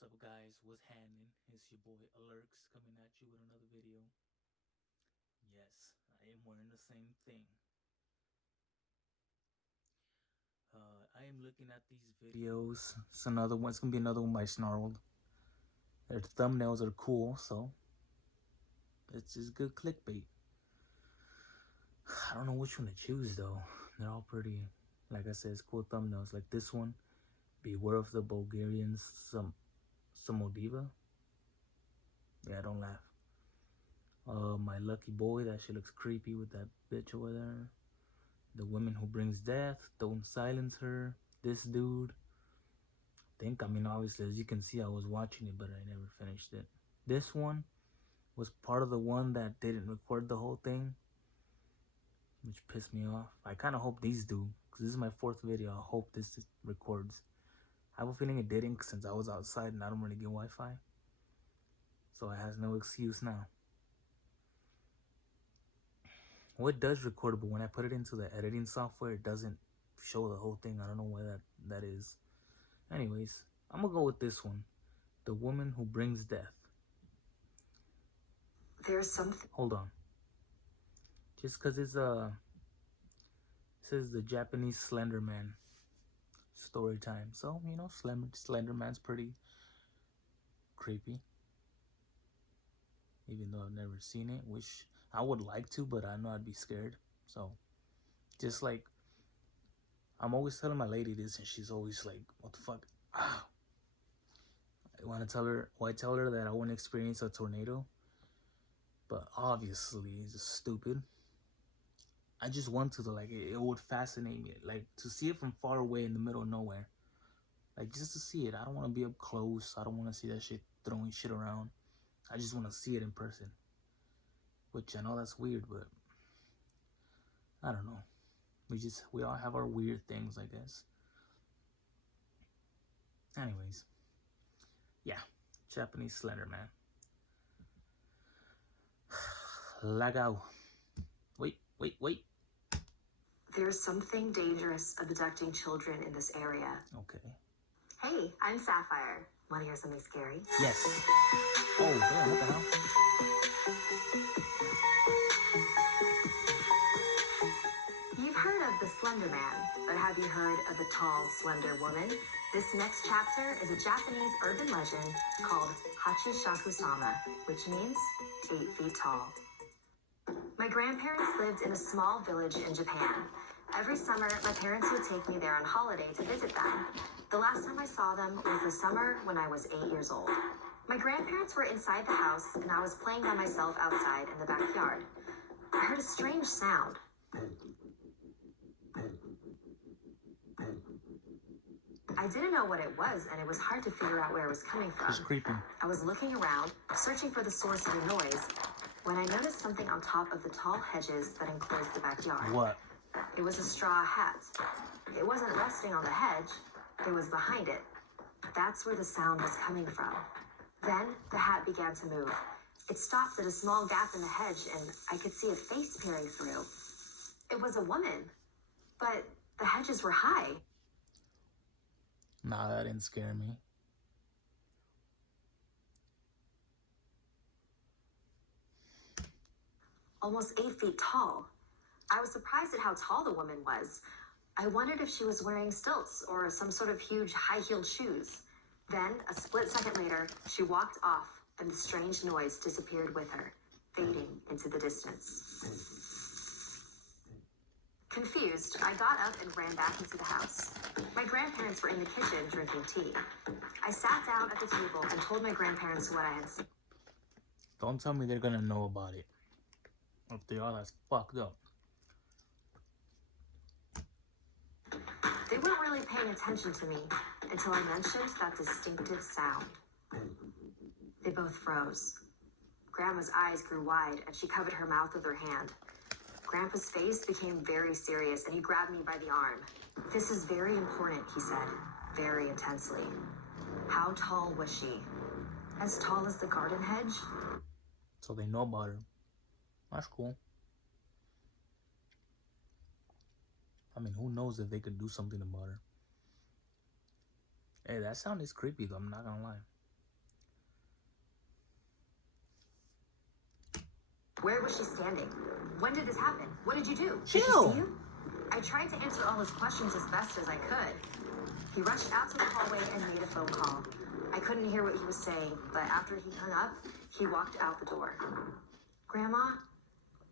What's up, guys? What's happening? It's your boy Alerx coming at you with another video. Yes, I am wearing the same thing. I am looking at these videos. It's another one. It's gonna be another one by Snarled. Their thumbnails are cool, so it's just good clickbait. I don't know which one to choose though. They're all pretty. Like I said, it's cool thumbnails. Like this one, beware of the Bulgarians. Samodiva. Yeah, don't laugh. My lucky boy. That shit looks creepy with that bitch over there. The woman who brings death, don't silence her. This dude. I mean, obviously, as you can see, I was watching it, but I never finished it. This one was part of the one that didn't record the whole thing, which pissed me off. I kind of hope these do, because this is my fourth video. I hope this records. I have a feeling it didn't, since I was outside and I don't really get Wi-Fi. So it has no excuse now. Well, it does record, but when I put it into the editing software, it doesn't show the whole thing. I don't know why that is. Anyways, I'm gonna go with this one. The woman who brings death. There's something. Hold on. Just because it says the Japanese Slenderman story time. So, you know, Slenderman's pretty creepy. Even though I've never seen it, which I would like to, but I know I'd be scared. So, just like, I'm always telling my lady this, and she's always like, what the fuck? Ah. I want to tell her, I tell her that I want to experience a tornado. But obviously, it's just stupid. I just want to, like, it would fascinate me. Like, to see it from far away in the middle of nowhere. Like, just to see it. I don't want to be up close. I don't want to see that shit throwing shit around. I just want to see it in person. Which, I know that's weird, but I don't know. We all have our weird things, I guess. Anyways. Yeah. Japanese Slenderman. Lagao. Wait. There's something dangerous abducting children in this area. Okay. Hey, I'm Sapphire. Want to hear something scary? Yes. Oh, damn, what the hell? You've heard of the Slender Man, but have you heard of the tall, slender woman? This next chapter is a Japanese urban legend called Hachishaku-sama, which means 8 feet tall. My grandparents lived in a small village in Japan. Every summer, my parents would take me there on holiday to visit them. The last time I saw them was the summer when I was 8 years old. My grandparents were inside the house, and I was playing by myself outside in the backyard. I heard a strange sound. I didn't know what it was, and it was hard to figure out where it was coming from. It's creepy. I was looking around, searching for the source of the noise, when I noticed something on top of the tall hedges that enclosed the backyard. What? It was a straw hat. It wasn't resting on the hedge, it was behind it. That's where the sound was coming from. Then the hat began to move. It stopped at a small gap in the hedge, and I could see a face peering through. It was a woman, but the hedges were high. Nah, that didn't scare me. Almost 8 feet tall. I was surprised at how tall the woman was. I wondered if she was wearing stilts or some sort of huge high-heeled shoes. Then, a split second later, she walked off, and the strange noise disappeared with her, fading into the distance. Confused, I got up and ran back into the house. My grandparents were in the kitchen drinking tea. I sat down at the table and told my grandparents what I had seen. Don't tell me they're gonna know about it. If they are, that's fucked up. They weren't really paying attention to me until I mentioned that distinctive sound. They both froze. Grandma's eyes grew wide and she covered her mouth with her hand. Grandpa's face became very serious and he grabbed me by the arm. This is very important, he said, very intensely. How tall was she? As tall as the garden hedge? So they know about her. That's cool. I mean, who knows if they could do something about her. Hey, that sound is creepy though, I'm not gonna lie. Where was she standing? When did this happen? What did you do? Did she Chill. see you? I tried to answer all his questions as best as I could. He rushed out to the hallway and made a phone call. I couldn't hear what he was saying, but after he hung up, he walked out the door. Grandma,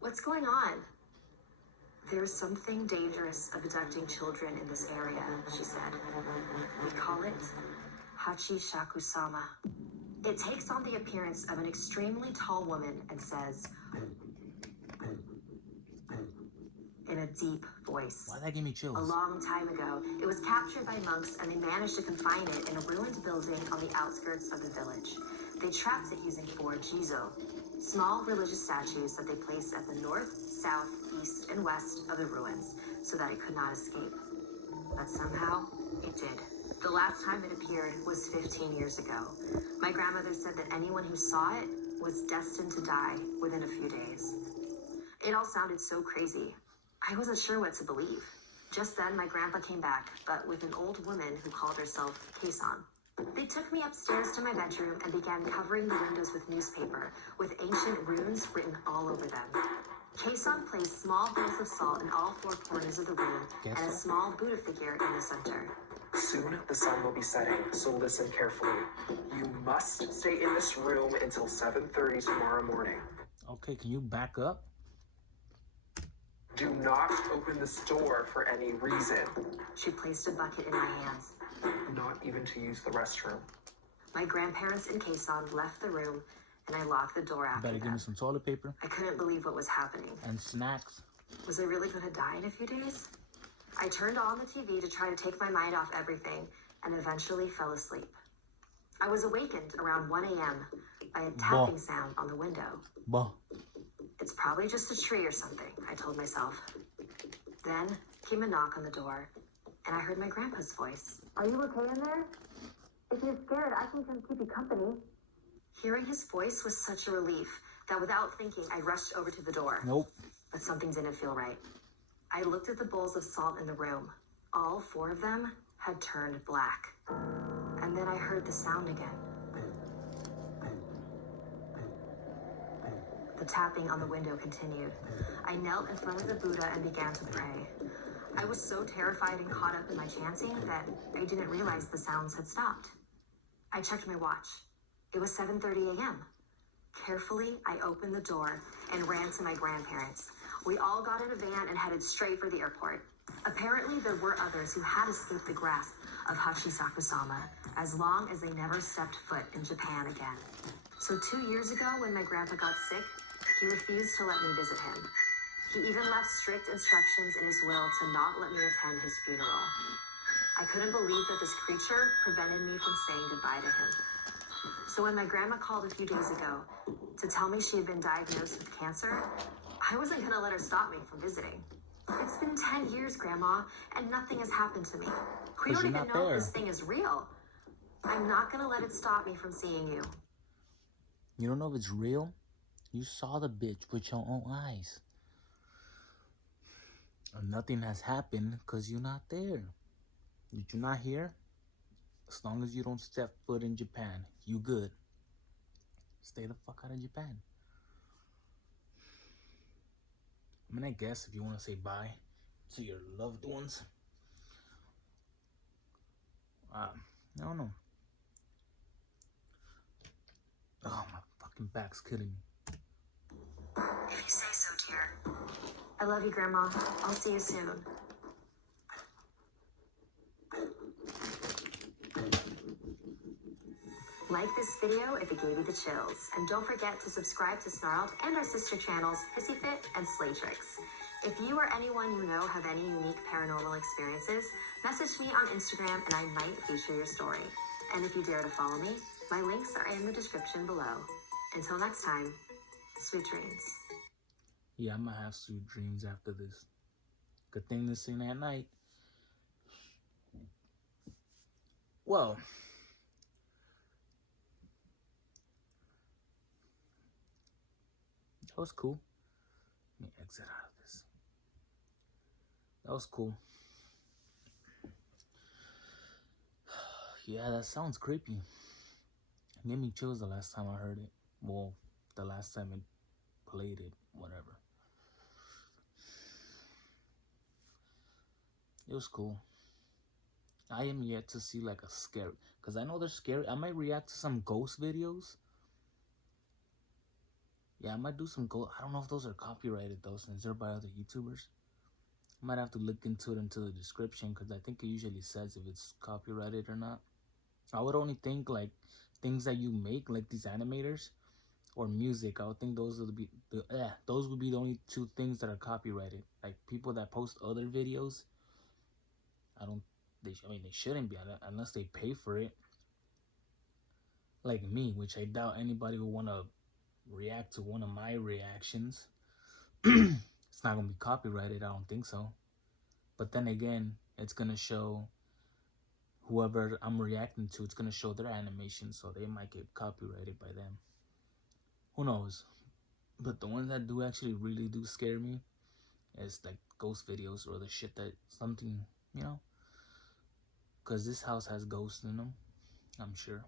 what's going on? There's something dangerous abducting children in this area, she said. We call it Hachishakusama. It takes on the appearance of an extremely tall woman and says, in a deep voice. Why that give me chills? A long time ago, it was captured by monks and they managed to confine it in a ruined building on the outskirts of the village. They trapped it using 4 jizo, small religious statues that they placed at the north, south, east, and west of the ruins so that it could not escape. But somehow, it did. The last time it appeared was 15 years ago. My grandmother said that anyone who saw it was destined to die within a few days. It all sounded so crazy. I wasn't sure what to believe. Just then, my grandpa came back, but with an old woman who called herself Keisan. They took me upstairs to my bedroom and began covering the windows with newspaper, with ancient runes written all over them. Keisan placed small bowls of salt in all 4 corners of the room and a small Buddha figure in the center. Soon the sun will be setting, so listen carefully. You must stay in this room until 7:30 tomorrow morning. Okay, can you back up? Do not open this door for any reason. She placed a bucket in my hands. Not even to use the restroom. My grandparents and Keisan left the room, and I locked the door after Better them. give me some toilet paper I couldn't believe what was happening. and snacks. Was I really going to die in a few days? I turned on the TV to try to take my mind off everything, and eventually fell asleep. I was awakened around 1 a.m. by a tapping sound on the window. Bah. It's probably just a tree or something, I told myself. Then came a knock on the door, and I heard my grandpa's voice. Are you okay in there? If you're scared, I can come keep you company. Hearing his voice was such a relief that without thinking, I rushed over to the door. Nope. But something didn't feel right. I looked at the bowls of salt in the room. All 4 of them had turned black. And then I heard the sound again. The tapping on the window continued. I knelt in front of the Buddha and began to pray. I was so terrified and caught up in my chanting that I didn't realize the sounds had stopped. I checked my watch. It was 7:30 a.m. Carefully, I opened the door and ran to my grandparents. We all got in a van and headed straight for the airport. Apparently, there were others who had escaped the grasp of Hachisakusama as long as they never stepped foot in Japan again. So 2 years ago, when my grandpa got sick, he refused to let me visit him. He even left strict instructions in his will to not let me attend his funeral. I couldn't believe that this creature prevented me from saying goodbye to him. So when my grandma called a few days ago to tell me she had been diagnosed with cancer, I wasn't going to let her stop me from visiting. It's been 10 years, Grandma, and nothing has happened to me. We don't even know if this thing is real. I'm not going to let it stop me from seeing you. You don't know if it's real? You saw the bitch with your own eyes. And nothing has happened because you're not there. If you're not here, as long as you don't step foot in Japan, you good. Stay the fuck out of Japan. I mean, I guess if you want to say bye to your loved ones, I don't know. Oh, my fucking back's killing me. If you say so, dear. I love you, Grandma. I'll see you soon. Like this video if it gave you the chills. And don't forget to subscribe to Snarled and our sister channels, Hissy Fit and Slay Tricks. If you or anyone you know have any unique paranormal experiences, message me on Instagram and I might feature your story. And if you dare to follow me, my links are in the description below. Until next time, sweet dreams. Yeah, I'm gonna have sweet dreams after this. Good thing to sing at night. Well, that was cool. Let me exit out of this. That was cool. Yeah, that sounds creepy. It gave me chills the last time I heard it. Well, the last time it played it, whatever. It was cool. I am yet to see like a scary, because I know they're scary. I might react to some ghost videos. Yeah, I might do some ghost. I don't know if those are copyrighted though, since they're by other YouTubers. I might have to look into it into the description, because I think it usually says if it's copyrighted or not. I would only think like things that you make, like these animators, or music. I would think those would be those would be the only two things that are copyrighted. Like people that post other videos, I don't. I mean, they shouldn't be unless they pay for it. Like me, which I doubt anybody would want to react to one of my reactions. It's not gonna be copyrighted. I don't think so. But then again, it's gonna show whoever I'm reacting to. It's gonna show their animation, so they might get copyrighted by them. Who knows? But the ones that do actually really do scare me is like ghost videos or the shit that something, you know, because this house has ghosts in them, I'm sure.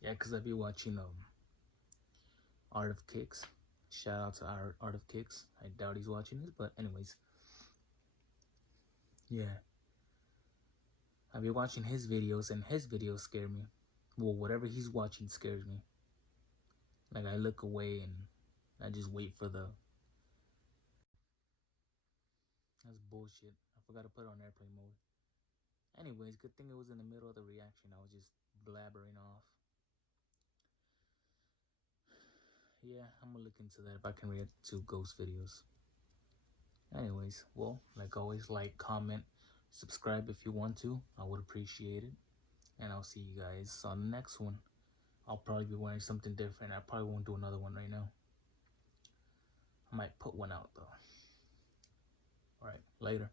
Yeah, because I be watching Art of Kicks. Shout out to Art of Kicks. I doubt he's watching this, but anyways, yeah, I be watching his videos, and his videos scare me. Well, whatever he's watching scares me. Like I look away and I just wait for the. That's bullshit. I forgot to put it on airplane mode. Anyways, good thing it was in the middle of the reaction. I was just blabbering off. Yeah, I'm gonna look into that if I can react to ghost videos. Anyways, well, like always, like, comment, subscribe if you want to. I would appreciate it. And I'll see you guys on the next one. I'll probably be wearing something different. I probably won't do another one right now. I might put one out though. Alright, later.